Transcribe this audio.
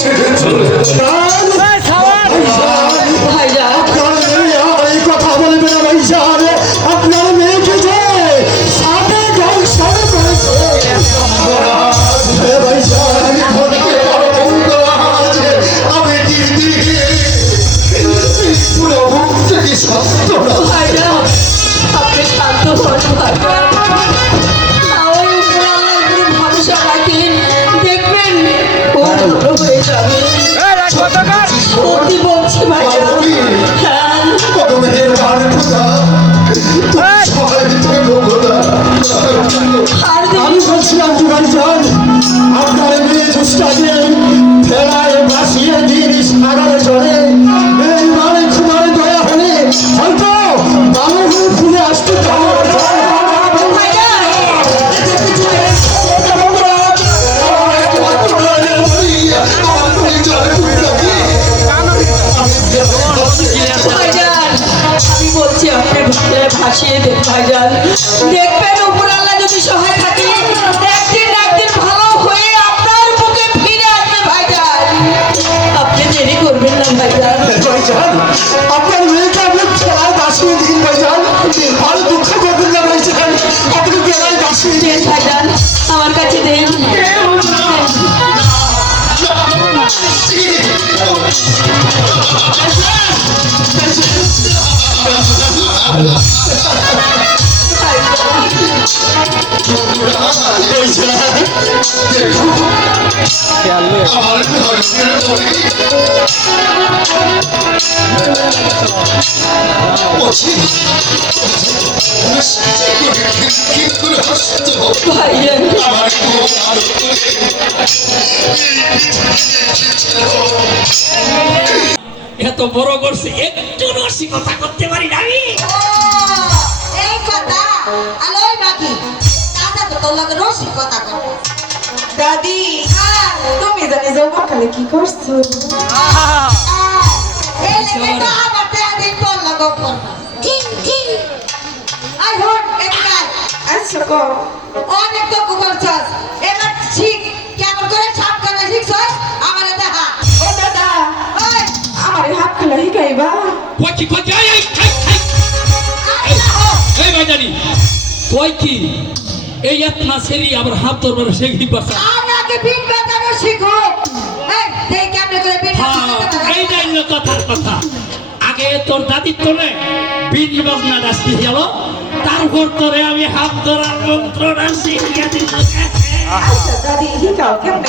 ছেড়ে চলে যান। ভাইজান আপনার মেয়ে আর এই কথা বলবে না ভাইজান। আপনার মেয়েকে যে সাপে দংশন করেছে। ভাইজান আমি বলতে পারবো না। আমি দিদি পুরো মুখ থেকে স্বাস্থ্য না। ভাইজান আপনি শান্ত হন ভাইজান। ওই উপর আল্লাহর উপর ভরসা রাখেন, দেখবেন ও ভালো হয়ে যাবে। সত্যি বলছি ভাইজান। হ্যাঁ কত মেহেরবান খোদা, তুমি সবাই থেকে খোদা। আর আমি বলছিলাম কি ভাইজান, আপনার মেয়ে দুষ্টাকে ফেলায় বাসিয়ে দিন সাগরে চলে। এই মানে খুমার দয়া হলে হয়তো ভালো হয়ে ফিরে আসতে পারবো। ভাইজান ভাইজান আমি বলছি আপনি ভাসিয়ে দেন ভাইজান, দেখবেন উপর আল্লাহ যদি সহায় থাকে একদিন না একদিন ভালো হয়ে আপনার বুকে ফিরে আসবে ভাইজান। আপনি দেরি করবেন না ভাইজান। ভাইজান আপনার মেয়েকে আপনি ফেলায় বাসিয়ে দিন ভাইজান। আর দুঃখ করবেন না ভাইজান, আপনি ফেলায় বাসিয়ে দিন। দেন ভাইজান আমার কাছে দেন। আমার ধর্মের ভাইজান এত বড় করছে একটু রসিকতা করতে পারি না আমি। এই কথা আলোয় বাকি দাদা তো তোর লগে রসিকতা করবে। দাদি তুমি জানি যৌবন কালে কি করছো? এই লেগে তো আমার দিন তোর লগে করবে। ঠিক ঠিক আই হট একটা আচ্ছা কর। অনেক তো করছস এবার ঠিক কেমন করে ছাপ করে শিখছস আমারে দেখা। ও দাদা ওই আমার হাত খেলা শিখাইবা? কচি কচি এই ভাইজানি কই কি এই এতনা সেরি আবার হাত ধরবার শেখি পারছা। আমাকে বিন বাজানো শিখো। এই দেখ কেমন করে বিন হ্যাঁ এই নাই কথার কথা। আগে তোর দাদির তোরে বিন বাজনাটা শিখে গেল, তারপর তোরে আমি হাত ধরার মন্ত্রটা শিখিয়ে দিল। আচ্ছা দাদি শিখাও কেমন